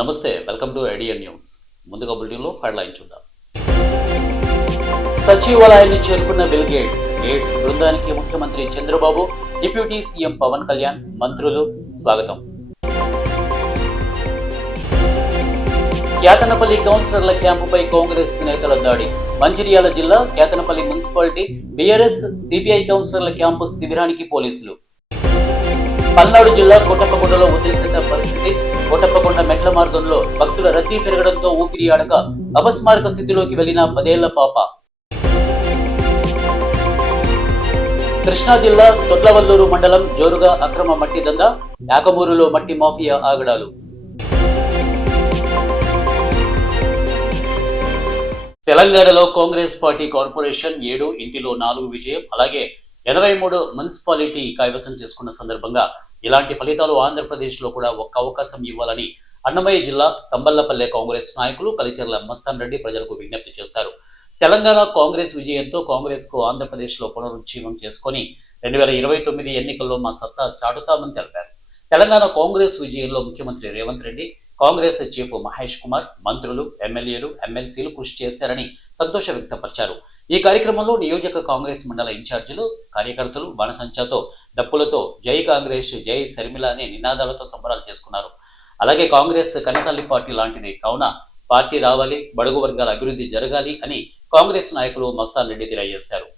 నమస్తే, welcome to idea news. ముందుగా బులెటిన్లో హెడ్లైన్ చూద్దాం. సచివాలయాన్ని చేరుకున్న బిల్ గేట్స్ బృందానికి ముఖ్యమంత్రి చంద్రబాబు, డిప్యూటీ సీఎం పవన్ కళ్యాణ్, మంత్రులు స్వాగతం. కేతనపల్లి కౌన్సిలర్ల క్యాంపుపై కాంగ్రెస్ నేతల దాడి. మంచిర్యాల జిల్లా కేతనపల్లి మున్సిపాలిటీ బీఆర్ఎస్ సిపిఐ కౌన్సిలర్ల క్యాంపు శిబిరానికి పోలీసులు. పల్నాడు జిల్లా కోటప్పకొండలో ఉద్రిక్తత పరిస్థితి. కోటప్పకొండ మెట్ల మార్గంలో భక్తుల రద్దీ పెరగడంతో ఊపిరి ఆడక అపస్మారక స్థితిలోకి వెళ్లిన 10 ఏళ్ల పాప. కృష్ణా జిల్లా తొట్లవల్లూరు మండలం జోరుగా అక్రమ మట్టి దందా. యాకమూరులో మట్టి మాఫియా ఆగడాలు. తెలంగాణలో కాంగ్రెస్ పార్టీ కార్పొరేషన్ 7 ఇంటిలో 4 విజయం, అలాగే 83 మున్సిపాలిటీ కైవసం చేసుకున్న సందర్భంగా ఇలాంటి ఫలితాలు ఆంధ్రప్రదేశ్ లో కూడా ఒక్క అవకాశం ఇవ్వాలని అన్నమయ్య జిల్లా తంబళ్లపల్లె కాంగ్రెస్ నాయకులు కలిచెర్ల మస్తాన్ రెడ్డి ప్రజలకు విజ్ఞప్తి చేశారు. తెలంగాణ కాంగ్రెస్ విజయంతో కాంగ్రెస్ కు ఆంధ్రప్రదేశ్ లో పునరుజ్జీవం చేసుకుని 2029 ఎన్నికల్లో మా సత్తా చాటుతామని తెలిపారు. తెలంగాణ కాంగ్రెస్ విజయంలో ముఖ్యమంత్రి రేవంత్ రెడ్డి, కాంగ్రెస్ చీఫ్ మహేష్ కుమార్, మంత్రులు, ఎమ్మెల్యేలు, ఎమ్మెల్సీలు కృషి చేశారని సంతోషం వ్యక్తపరిచారు. ఈ కార్యక్రమంలో నియోజక కాంగ్రెస్ మండల ఇన్ఛార్జీలు, కార్యకర్తలు బాణసంచాతో, డప్పులతో జై కాంగ్రెస్, జై శర్మిల అనే నినాదాలతో సంబరాలు చేసుకున్నారు. అలాగే కాంగ్రెస్ కన్నతల్లి పార్టీ లాంటిది కావున పార్టీ రావాలి, బడుగు వర్గాల అభివృద్ధి జరగాలి అని కాంగ్రెస్ నాయకులు మస్తాన్ రెడ్డి తెలియజేశారు.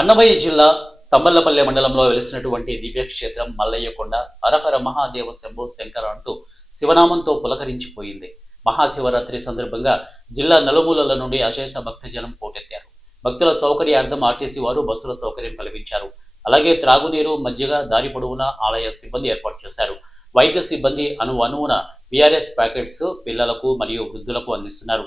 అన్నమయ్య జిల్లా తంబళ్లపల్లె మండలంలో వెలిసినటువంటి దివ్యక్షేత్రం మల్లయ్యకొండ హరహర మహాదేవ శంభో శంకర అంటూ శివనామంతో పులకరించిపోయింది. మహాశివరాత్రి సందర్భంగా జిల్లా నలుమూలల నుండి అశేష భక్తజనం పోటెత్తారు. భక్తుల సౌకర్యార్థం ఆర్టీసీ వారు బస్సుల సౌకర్యం కల్పించారు. అలాగే త్రాగునీరు, మజ్జిగ దారి పొడవునా ఆలయ సిబ్బంది ఏర్పాటు చేశారు. వైద్య సిబ్బంది అణువున బీఆర్ఎస్ ప్యాకెట్స్ పిల్లలకు మరియు వృద్ధులకు అందిస్తున్నారు.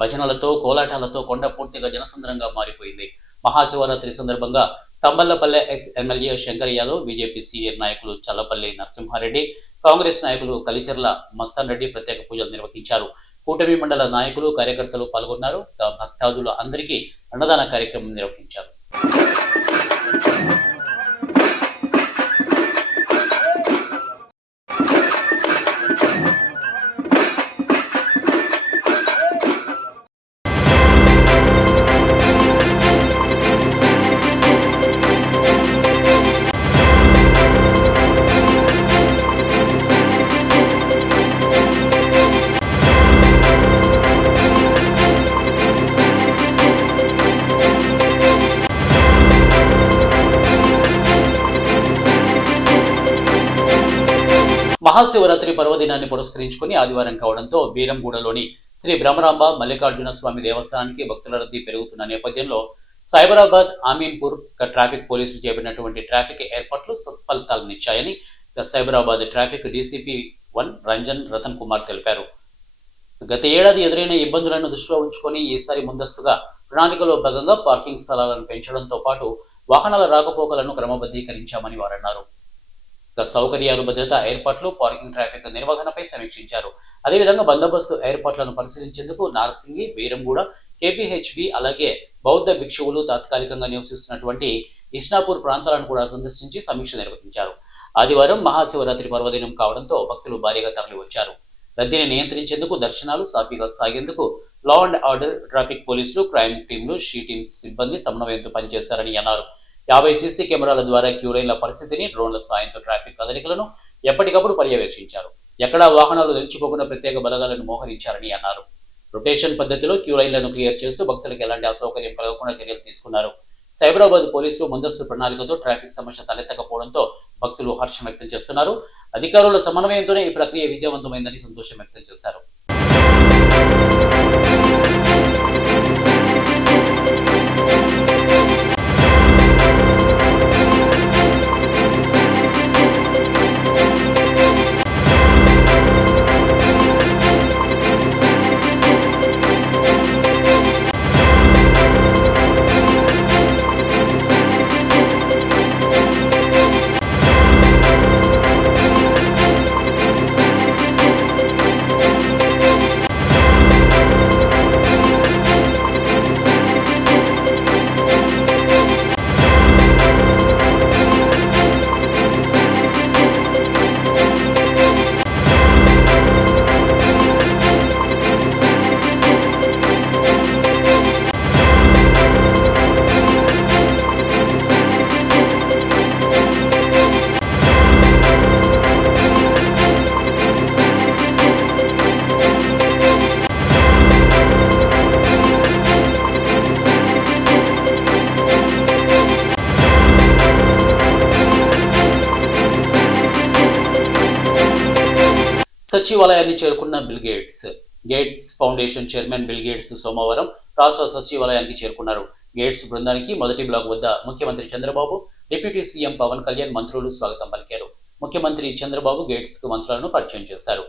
భజనలతో, కోలాటాలతో కొండ పూర్తిగా జనసంద్రంగా మారిపోయింది. మహాశివరాత్రి సందర్భంగా Thamballapalle ex MLA Shankar Yadav, BJP senior నాయకులు చల్లపల్లి నరసింహారెడ్డి, కాంగ్రెస్ నాయకులు కలిచెర్ల మస్తాన్ రెడ్డి ప్రత్యేక పూజలు నిర్వహించారు. కూటమి మండల నాయకులు, కార్యకర్తలు పాల్గొన్నారు. భక్తాదులు అందరికీ అన్నదాన కార్యక్రమం నిర్వహించారు. మహాశివరాత్రి పర్వదినాన్ని పురస్కరించుకుని ఆదివారం కావడంతో బీరంగూడలోని శ్రీ బ్రహ్మరాంబ మల్లికార్జున స్వామి దేవస్థానానికి భక్తుల రద్దీ పెరుగుతున్న నేపథ్యంలో సైబరాబాద్ ఆమీన్పూర్ ట్రాఫిక్ పోలీసులు చేపట్టినటువంటి ట్రాఫిక్ ఏర్పాట్లు సత్ఫలితాలనిచ్చాయని సైబరాబాద్ ట్రాఫిక్ డీసీపీ 1 రంజన్ రతన్ కుమార్ తెలిపారు. గత ఏడాది ఎదురైన ఇబ్బందులను దృష్టిలో ఉంచుకొని ఈసారి ముందస్తుగా ప్రణాళికలో భాగంగా పార్కింగ్ స్థలాలను పెంచడంతో పాటు వాహనాల రాకపోకలను క్రమబద్ధీకరించామని వారన్నారు. సౌకర్యాలు, భద్రతా ఏర్పాట్లు, పార్కింగ్ ట్రాఫిక్ నిర్వహణపై సమీక్షించారు. అదేవిధంగా బందోబస్తు ఏర్పాట్లను పరిశీలించేందుకు నార్సింగి, బీరంగూడ, కేపీహెచ్బి అలాగే బౌద్ధ భిక్షువులు తాత్కాలికంగా నివసిస్తున్నటువంటి ఇస్నాపూర్ ప్రాంతాలను కూడా సందర్శించి సమీక్ష నిర్వహించారు. ఆదివారం మహాశివరాత్రి పర్వదినం కావడంతో భక్తులు భారీగా తరలి వచ్చారు. రద్దీని నియంత్రించేందుకు దర్శనాలు సాఫీగా సాగేందుకు లా అండ్ ఆర్డర్, ట్రాఫిక్ పోలీసులు, క్రైమ్ టీంలు, షీ టీమ్స్ సిబ్బంది సమన్వయంతో పనిచేశారని అన్నారు. 50 సీసీ కెమెరాల ద్వారా క్యూలైన్ల పరిస్థితిని, డ్రోన్ల సాయంతో ట్రాఫిక్ కదలికలను ఎప్పటికప్పుడు పర్యవేక్షించారు. ఎక్కడా వాహనాలు నిలిచిపోకుండా ప్రత్యేక బలగాలను మోహరించారని అన్నారు. రొటేషన్ పద్ధతిలో క్యూలైన్లను క్లియర్ చేస్తూ భక్తులకు ఎలాంటి అసౌకర్యం కలగకుండా చర్యలు తీసుకున్నారు. సైబరాబాద్ పోలీసులు ముందస్తు ప్రణాళికతో ట్రాఫిక్ సమస్య తలెత్తకపోవడంతో భక్తులు హర్షం వ్యక్తం చేస్తున్నారు. అధికారుల సమన్వయంతోనే ఈ ప్రక్రియ విజయవంతమైందని సంతోషం వ్యక్తం చేశారు. సచివాలయాన్ని చేరుకున్న bill gates foundation chairman bill gates సోమవారం రాష్ట్ర సచివాలయానికి చేరుకున్నారు. గేట్స్ బృందానికి మొదటి బ్లాక్ వద్ద ముఖ్యమంత్రి చంద్రబాబు, డిప్యూటీ సీఎం పవన్ కళ్యాణ్ మంత్రులు స్వాగతం పలికారు. ముఖ్యమంత్రి చంద్రబాబు గేట్స్ కు మంత్రులను పరిచయం చేశారు.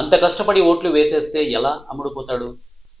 అంత కష్టపడి ఓట్లు వేసేస్తే ఎలా అమ్ముడుపోతాడు?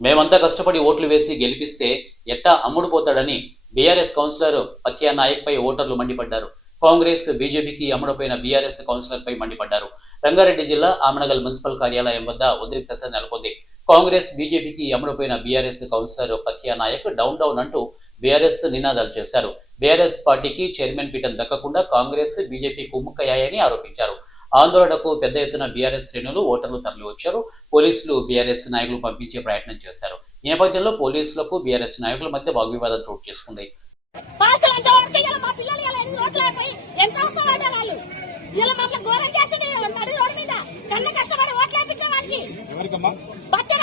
మేమంతా కష్టపడి ఓట్లు వేసి గెలిపిస్తే ఎట్టా అమ్ముడుపోతాడని బీఆర్ఎస్ కౌన్సిలర్ పత్యా నాయక్ పై ఓటర్లు మండిపడ్డారు. కాంగ్రెస్, బీజేపీకి అమ్ముడుపోయిన బీఆర్ఎస్ కౌన్సిలర్ పై మండిపడ్డారు. రంగారెడ్డి జిల్లా ఆమనగల్ మున్సిపల్ కార్యాలయం వద్ద ఉద్రిక్తత నెలకొంది. కాంగ్రెస్, బీజేపీకి అమ్ముడుపోయిన బీఆర్ఎస్ కౌన్సిలర్ పత్యా నాయక్ డౌన్ అంటూ బీఆర్ఎస్ నినాదాలు చేశారు. బీఆర్ఎస్ పార్టీకి చైర్మన్ పీఠం దక్కకుండా కాంగ్రెస్, బీజేపీ కుమ్ముక్కయ్యాయని ఆరోపించారు. ఆందోళనకు పెద్ద ఎత్తున బీఆర్ఎస్ శ్రేణులు, ఓటర్లు తరలి వచ్చారు. పోలీసులు బీఆర్ఎస్ నాయకులు పంపించే ప్రయత్నం చేశారు. ఈ నేపథ్యంలో పోలీసులకు బీఆర్ఎస్ నాయకుల మధ్య వాగ్వివాదం చోటు చేసుకుంది. What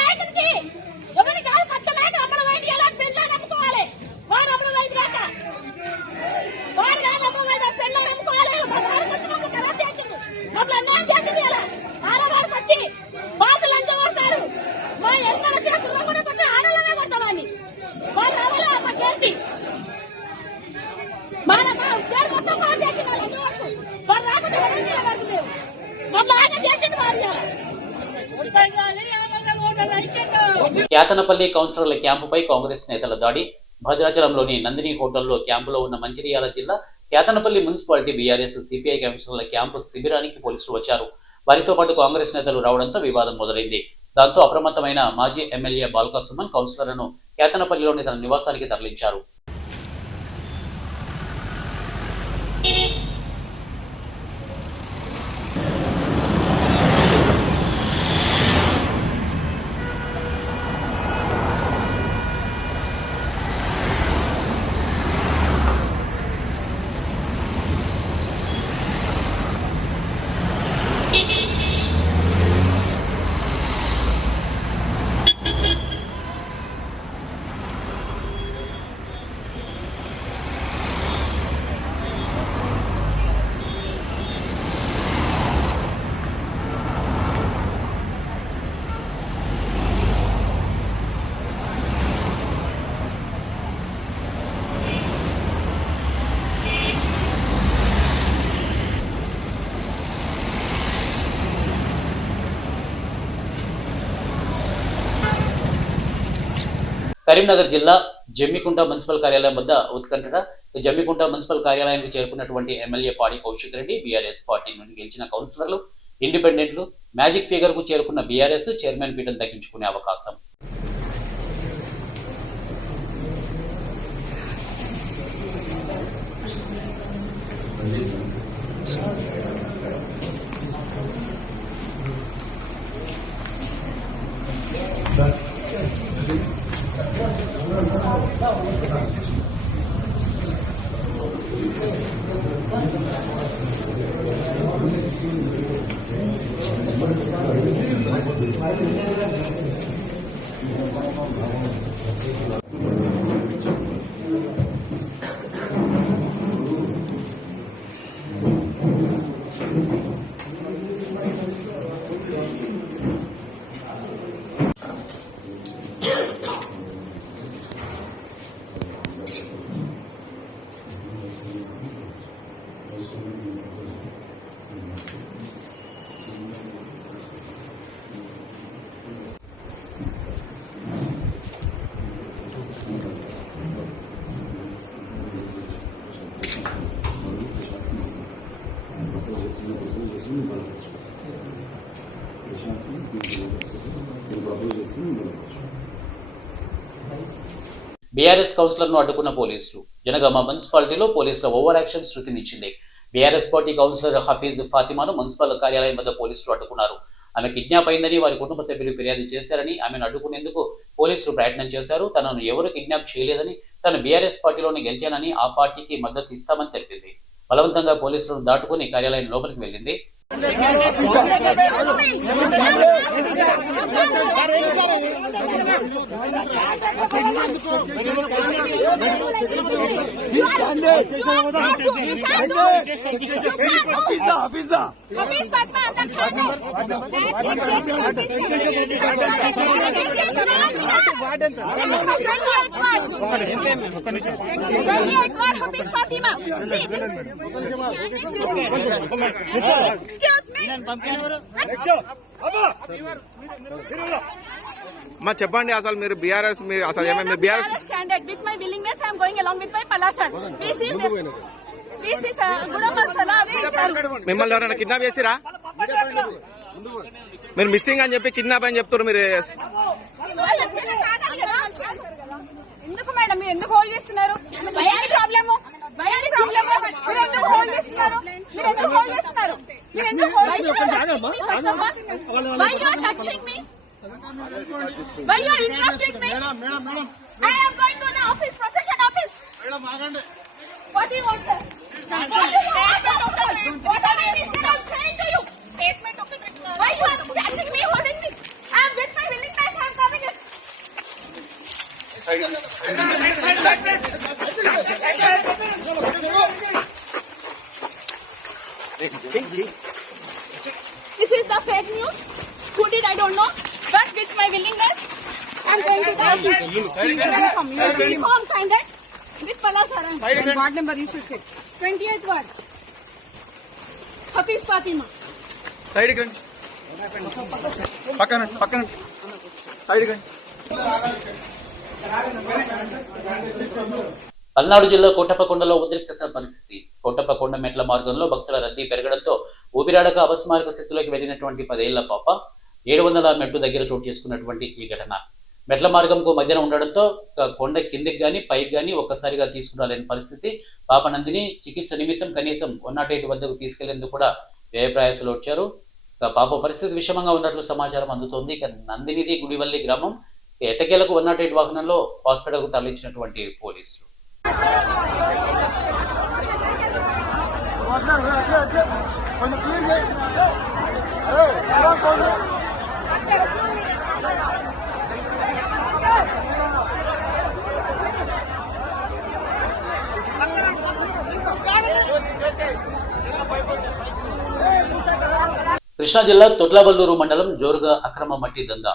కేతనపల్లి కౌన్సిలర్ల క్యాంపుపై కాంగ్రెస్ నేతల దాడి. భద్రాచలంలోని నందిని హోటల్లో క్యాంపులో ఉన్న మంచిర్యాల జిల్లా కేతనపల్లి మున్సిపాలిటీ బీఆర్ఎస్ సిపిఐ కౌన్సిలర్ల క్యాంపు శిబిరానికి పోలీసులు వచ్చారు. వారితో పాటు కాంగ్రెస్ నేతలు రావడంతో వివాదం మొదలైంది. దాంతో అప్రమత్తమైన మాజీ ఎమ్మెల్యే బాల్కా సుమన్ కౌన్సిలర్లను కేతనపల్లిలోని తన నివాసానికి తరలించారు. కరీంనగర్ జిల్లా జమ్మికుంట మున్సిపల్ కార్యాలయం వద్ద ఉత్కంఠ. జమ్మికుంట మున్సిపల్ కార్యాలయానికి చేరుకున్నటువంటి ఎమ్మెల్యే పాడి కౌశిక్ రెడ్డి, బీఆర్ఎస్ పార్టీ నుండి గెలిచిన కౌన్సిలర్లు, ఇండిపెండెంట్లు మ్యాజిక్ ఫిగర్ కు చేరుకున్న బీఆర్ఎస్ చైర్మన్ పీఠం దక్కించుకునే అవకాశం. బీఆర్ఎస్ కౌన్సిలర్ను అడ్డుకున్న పోలీసులు. జనగామ మున్సిపాలిటీలో పోలీసుల ఓవర్ యాక్షన్ శృతినిచ్చింది. బీఆర్ఎస్ పార్టీ కౌన్సిలర్ హఫీజ్ ఫాతిమాను మున్సిపల్ కార్యాలయం వద్ద పోలీసులు అడ్డుకున్నారు. ఆమె కిడ్నాప్ అయిందని వారి కుటుంబ సభ్యులు ఫిర్యాదు చేశారని, ఆమెను అడ్డుకునేందుకు పోలీసులు ప్రయత్నం చేశారు. తనను ఎవరు కిడ్నాప్ చేయలేదని, తను బీఆర్ఎస్ పార్టీలోనే గెలిచానని, ఆ పార్టీకి మద్దతు ఇస్తామని తెలిపింది. బలవంతంగా పోలీసులను దాటుకుని కార్యాలయం లోపలికి వెళ్ళింది. మా చెప్పండి, అసలు మీరు బీఆర్ఎస్ అసలు ఏమైనా BRS candidate with my willingness I am going along with my Palasan. This is Gudamar Salah. మిమ్మల్ని ఎవరైనా కిడ్నాప్ చేసిరా? మీరు మిస్సింగ్ అని చెప్పి కిడ్నాప్ అని చెప్తారు. మీరు ఎందుకు మేడం మీరు ఎందుకు హోల్డ్ చేస్తున్నారు? భయాని ప్రాబ్లము మీరు ఎందుకు హోల్డ్ చేస్తున్నారు? మీరు ఎందుకు హోల్డ్ చేస్తున్నారు? Why you are touching me? Why you are interrupting me? Madam. I am going to the office, procession office. Madam, agande. What do you want, sir? What are you saying to you? Statement of the Why you are touching me, holding me? I am with my willingness, I am coming in. This is the fake news. Who did I don't know. But with my willingness, I am going to the office. Uniform candidate with Palasaran. Ward number you should say. 28th ward. Hafiz Fatima. Side పక్కన పల్నాడు జిల్లా కోటప్పకొండలో ఉద్రిక్తత పరిస్థితి. కోటప్పకొండ మెట్ల మార్గంలో భక్తుల రద్దీ పెరగడంతో ఊపిరాడక అపస్మారక స్థితిలోకి వెళ్లినటువంటి 10 ఏళ్ల పాప 700 మెట్టు దగ్గర చోటు చేసుకున్నటువంటి ఈ ఘటన మెట్ల మార్గంకు మధ్యన ఉండడంతో కొండ కిందికి గాని పైకి గాని ఒక్కసారిగా తీసుకురాలేని పరిస్థితి. పాప నందిని చికిత్స నిమిత్తం కనీసం 108 వద్దకు తీసుకెళ్లేందుకు కూడా వ్యయప్రయాసలు వచ్చారు. పాప పరిస్థితి విషమంగా ఉన్నట్లు సమాచారం అందుతోంది. ఇక నందినిది గుడివల్లి గ్రామం. ఎట్టకేలకు 108 వాహనంలో హాస్పిటల్కు తరలించినటువంటి పోలీసులు. కృష్ణా జిల్లా తొడ్లవల్లూరు మండలం జోరుగా అక్రమ మట్టి దందా.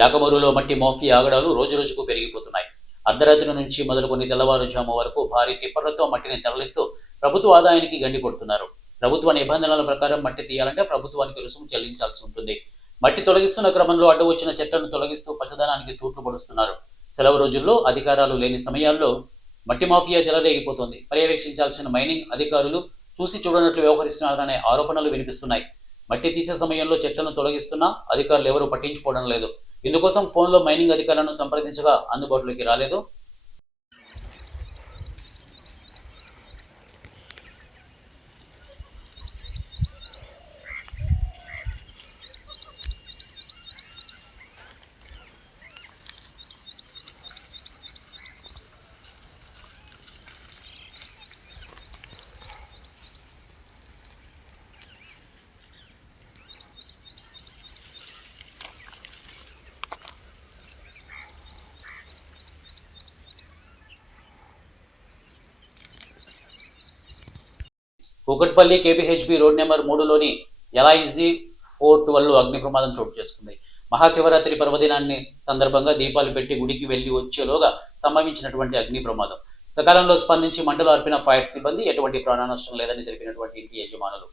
యాకమూరులో మట్టి మాఫియా ఆగడాలు రోజురోజుకు పెరిగిపోతున్నాయి. అర్ధరాత్రి నుంచి మొదలుకొని తెల్లవారుజాము వరకు భారీ టిప్పర్లతో మట్టిని తరలిస్తూ ప్రభుత్వ ఆదాయానికి గండి కొడుతున్నారు. ప్రభుత్వ నిబంధనల ప్రకారం మట్టి తీయాలంటే ప్రభుత్వానికి రుసుము చెల్లించాల్సి ఉంటుంది. మట్టి తొలగిస్తున్న క్రమంలో అడ్డు వచ్చిన చెట్లను తొలగిస్తూ పచ్చదనానికి తూట్లు పడుస్తున్నారు. సెలవు రోజుల్లో అధికారాలు లేని సమయాల్లో మట్టి మాఫియా చెలరేగిపోతోంది. పర్యవేక్షించాల్సిన మైనింగ్ అధికారులు చూసి చూడనట్లు వ్యవహరిస్తున్నారనే ఆరోపణలు వినిపిస్తున్నాయి. మట్టి తీసే సమయంలో చెట్లను తొలగిస్తున్నా అధికారులు ఎవరూ పట్టించుకోవడం లేదు. ఇందుకోసం ఫోన్లో మైనింగ్ అధికారులను సంప్రదించగా అందుబాటులోకి రాలేదు. కూకట్పల్లి కేపీహెచ్బి రోడ్ నెంబర్ 3లోని ఎల్ఐజీ 412 అగ్ని ప్రమాదం చోటు చేసుకుంది. మహాశివరాత్రి పర్వదినాన్ని సందర్భంగా దీపాలు పెట్టి గుడికి వెళ్లి వచ్చేలోగా సంభవించినటువంటి అగ్ని ప్రమాదం. సకాలంలో స్పందించి మంటలు ఆర్పిన ఫైర్ సిబ్బంది ఎటువంటి ప్రాణ నష్టం లేదని తెలిపినటువంటి ఇంటి యజమానులు.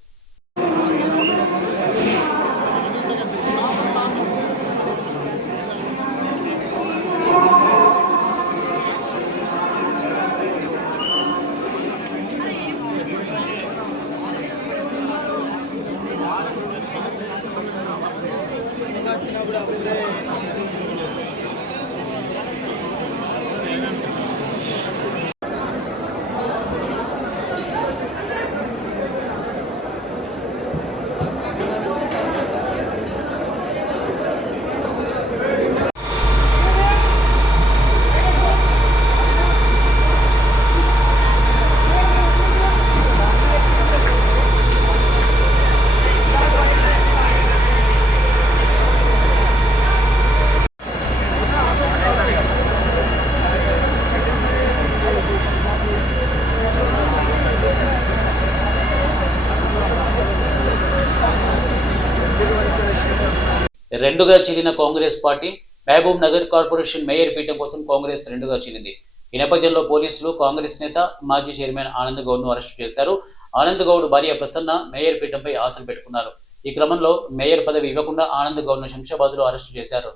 రెండుగా చీలిన Congress party. Mahbub Nagar corporation mayor పీఠం కోసం కాంగ్రెస్ రెండుగా చీలింది. ఈ నేపథ్యంలో పోలీసులు కాంగ్రెస్ నేత మాజీ చైర్మన్ ఆనంద్ గౌడ్ ను అరెస్టు చేశారు. ఆనంద్ గౌడ్ భార్య ప్రసన్న మేయర్ పీఠంపై ఆశలు పెట్టుకున్నారు. ఈ క్రమంలో మేయర్ పదవి ఇవ్వకుండా ఆనంద్ గౌడ్ ను శంషాబాద్ లో అరెస్టు చేశారు.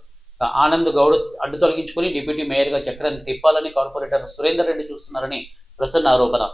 ఆనంద్ గౌడ్ అడ్డు తొలగించుకుని డిప్యూటీ మేయర్ గా చక్రాన్ని తిప్పాలని కార్పొరేటర్ సురేందర్ రెడ్డి చూస్తున్నారని ప్రసన్న ఆరోపణ.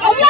Come on.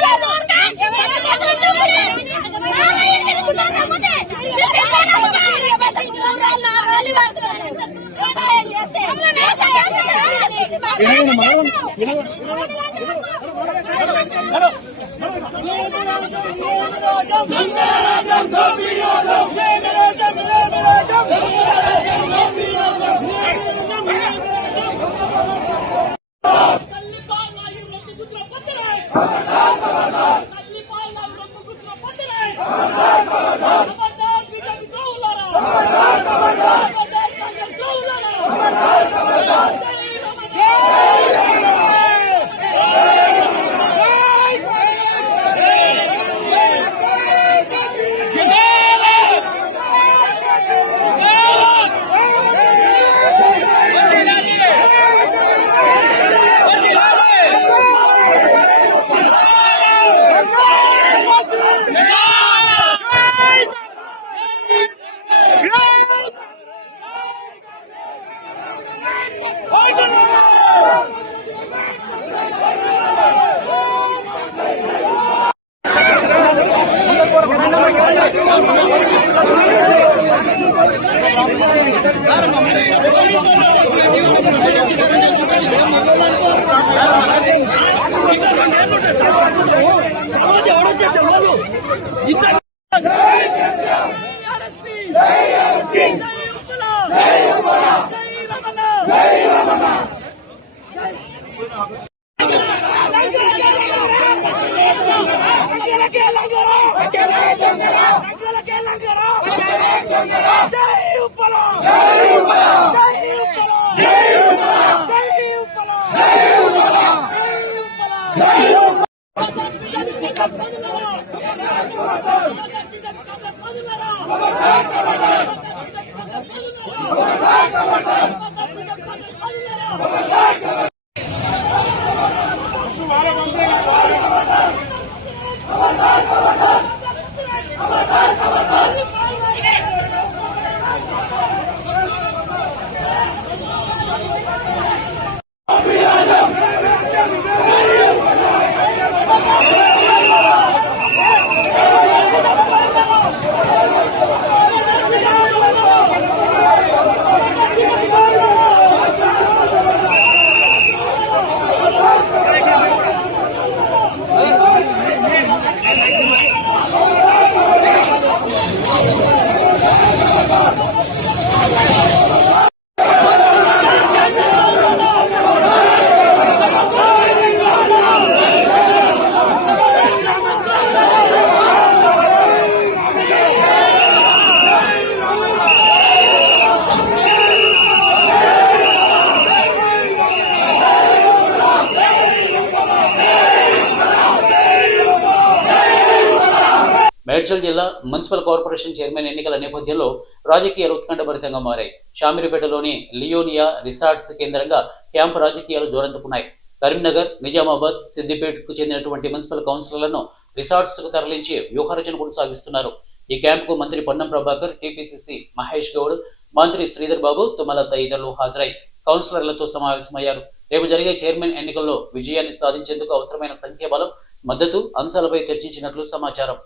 మేడ్చల్ జిల్లా మున్సిపల్ కార్పొరేషన్ చైర్మన్ ఎన్నికల నేపథ్యంలో రాజకీయాలు ఉత్కంఠభరితంగా మారాయి. షామీర్పేటలోని లియోనియా రిసార్ట్స్ కేంద్రంగా క్యాంపు రాజకీయాలు జోరందుకున్నాయి. కరీంనగర్, నిజామాబాద్, సిద్దిపేటకు చెందినటువంటి మున్సిపల్ కౌన్సిలర్లను రిసార్ట్స్ కు తరలించి వ్యూహరచన కొనసాగిస్తున్నారు. ఈ క్యాంపుకు మంత్రి పొన్నం ప్రభాకర్, టీపీసీసీ మహేష్ గౌడ్, మంత్రి శ్రీధర్ బాబు, తుమ్మల తదితరులు హాజరై కౌన్సిలర్లతో సమావేశమయ్యారు. రేపు జరిగే చైర్మన్ ఎన్నికల్లో విజయాన్ని సాధించేందుకు అవసరమైన సంఖ్యాబలం, మద్దతు అంశాలపై చర్చించినట్లు సమాచారం.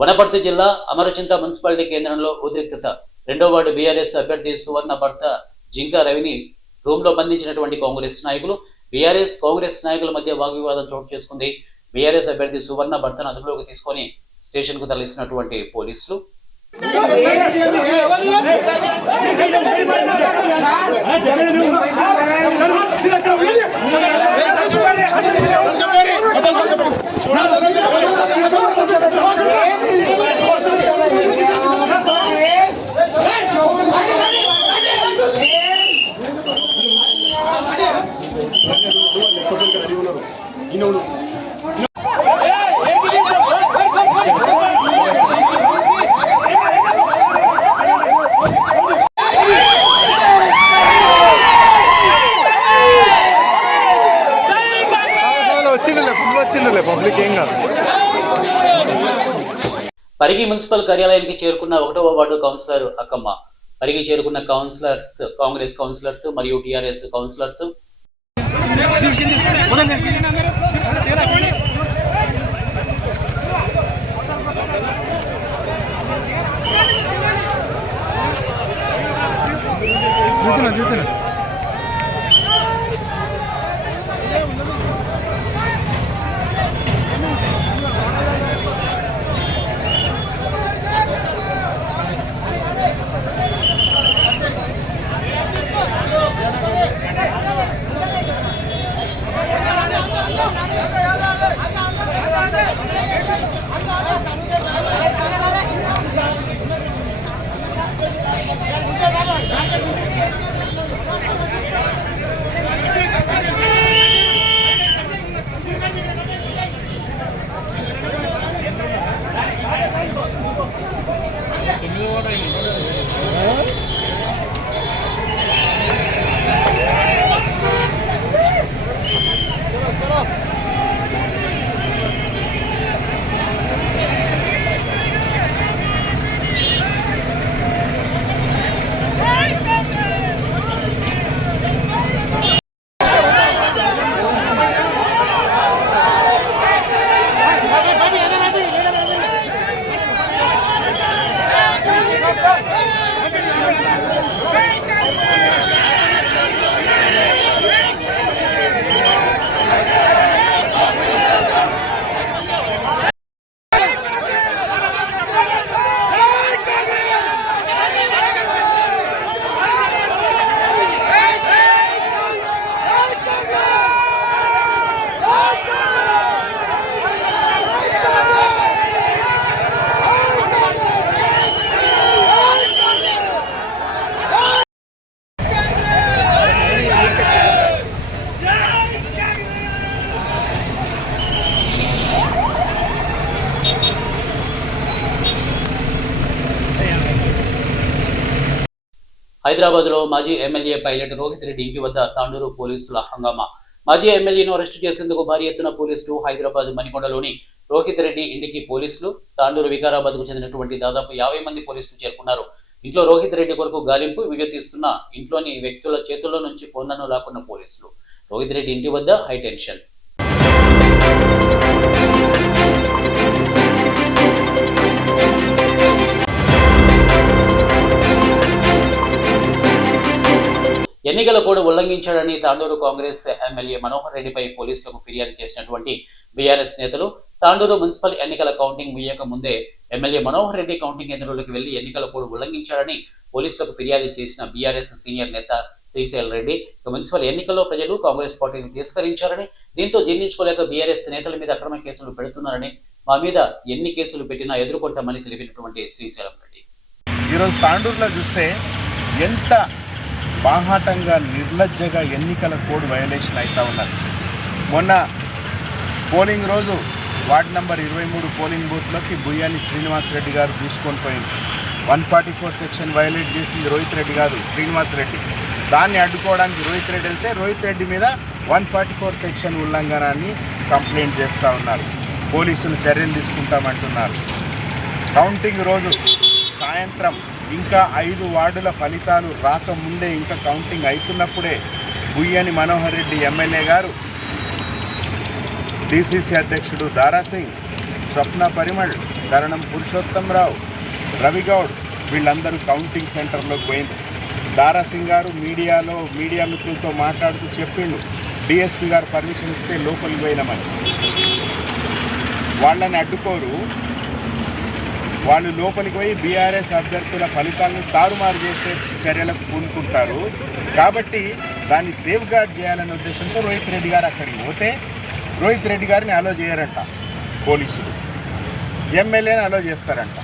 వనపర్తి జిల్లా అమరచింత మున్సిపాలిటీ కేంద్రంలో ఉద్రిక్తత. 2వ వార్డు బీఆర్ఎస్ అభ్యర్థి సువర్ణ భర్త జింకా రవిని రూమ్ లో బంధించినటువంటి కాంగ్రెస్ నాయకులు. బీఆర్ఎస్ కాంగ్రెస్ నాయకుల మధ్య వాగ్వివాదం చోటు చేసుకుంది. బీఆర్ఎస్ అభ్యర్థి సువర్ణ భర్తను అదుపులోకి తీసుకొని స్టేషన్ కు తరలిస్తున్నటువంటి పోలీసులు పబ్లిక్ ఏం కాదు. పరిగి మున్సిపల్ కార్యాలయానికి చేరుకున్న 1వ వార్డు కౌన్సిలర్ అక్కమ్మ. పరిగి చేరుకున్న కౌన్సిలర్స్, కాంగ్రెస్ కౌన్సిలర్స్ మరియు టీఆర్ఎస్ కౌన్సిలర్స్ హైదరాబాద్లో మాజీ ఎమ్మెల్యే పైలట్ రోహిత్ రెడ్డి ఇంటి వద్ద తాండూరు పోలీసుల హంగామా. మాజీ ఎమ్మెల్యేను అరెస్టు చేసేందుకు భారీ ఎత్తున పోలీసులు హైదరాబాద్ మణికొండలోని రోహిత్ రెడ్డి ఇంటికి పోలీసులు, తాండూరు వికారాబాద్కు చెందినటువంటి దాదాపు 50 మంది పోలీసులు చేరుకున్నారు. ఇంట్లో రోహిత్ రెడ్డి కొరకు గాలింపు, వీడియో తీస్తున్న ఇంట్లోని వ్యక్తుల చేతుల్లో నుంచి ఫోన్లను లాక్కున్న పోలీసులు. రోహిత్ రెడ్డి ఇంటి వద్ద హైటెన్షన్. ఎన్నికల కోడ్ ఉల్లంఘించాడని తాండూరు కాంగ్రెస్ ఎమ్మెల్యే మనోహర్ రెడ్డిపై పోలీసులకు ఫిర్యాదు చేసినటువంటి బీఆర్ఎస్ నేతలు తాండూరు మున్సిపల్ ఎన్నికల కౌంటింగ్ ముగియక ముందే ఎమ్మెల్యే మనోహర్ రెడ్డి కౌంటింగ్ కేంద్రంలోకి వెళ్లి ఎన్నికల కోడ్ ఉల్లంఘించాడని పోలీసులకు ఫిర్యాదు చేసిన బీఆర్ఎస్ సీనియర్ నేత శ్రీశైల్ రెడ్డి మున్సిపల్ ఎన్నికల్లో ప్రజలు కాంగ్రెస్ పార్టీని తిరస్కరించారని, దీంతో జీర్ణించుకోలేక బీఆర్ఎస్ నేతల మీద అక్రమ కేసులు పెడుతున్నారని, మా మీద ఎన్ని కేసులు పెట్టినా ఎదుర్కొంటామని తెలిపినటువంటి శ్రీశైలం రెడ్డి ఈరోజు తాండూరులో చూస్తే ఎంత బాహాటంగా నిర్లజ్జగా ఎన్నికల కోడ్ వయలేషన్ అవుతా ఉన్నది. మొన్న పోలింగ్ రోజు వార్డు నంబర్ 23 పోలింగ్ బూత్లోకి బుయ్యాని శ్రీనివాసరెడ్డి గారు తీసుకొని పోయింది. 144 సెక్షన్ వయలేట్ చేసింది రోహిత్ రెడ్డి గారు, శ్రీనివాసరెడ్డి. దాన్ని అడ్డుకోవడానికి రోహిత్ రెడ్డి వెళ్తే రోహిత్ రెడ్డి మీద 144 సెక్షన్ ఉల్లంఘనాన్ని కంప్లైంట్ చేస్తూ ఉన్నారు. పోలీసులు చర్యలు తీసుకుంటామంటున్నారు. కౌంటింగ్ రోజు సాయంత్రం ఇంకా 5 వార్డుల ఫలితాలు రాకముందే, ఇంకా కౌంటింగ్ అవుతున్నప్పుడే బుయ్యాని మనోహర్ రెడ్డి ఎమ్మెల్యే గారు, డీసీసీ అధ్యక్షుడు దారాసింగ్, స్వప్న పరిమళ్, కరణం పురుషోత్తంరావు, రవిగౌడ్ వీళ్ళందరూ కౌంటింగ్ సెంటర్లోకి పోయింది. దారాసింగ్ గారు మీడియా మిత్రులతో మాట్లాడుతూ చెప్పిండు, డిఎస్పీ గారు పర్మిషన్ ఇస్తే లోపలికి పోయినామని. వాళ్ళని అడ్డుకోరు, వాళ్ళు లోపలికి పోయి బీఆర్ఎస్ అభ్యర్థుల ఫలితాలను తారుమారు చేసే చర్యలకు పూనుకుంటారు. కాబట్టి దాన్ని సేఫ్ గార్డ్ చేయాలనే ఉద్దేశంతో రోహిత్ రెడ్డి గారు అక్కడికి పోతే రోహిత్ రెడ్డి గారిని అలో చేయరంట పోలీసులు, ఎమ్మెల్యేని అలో చేస్తారంట.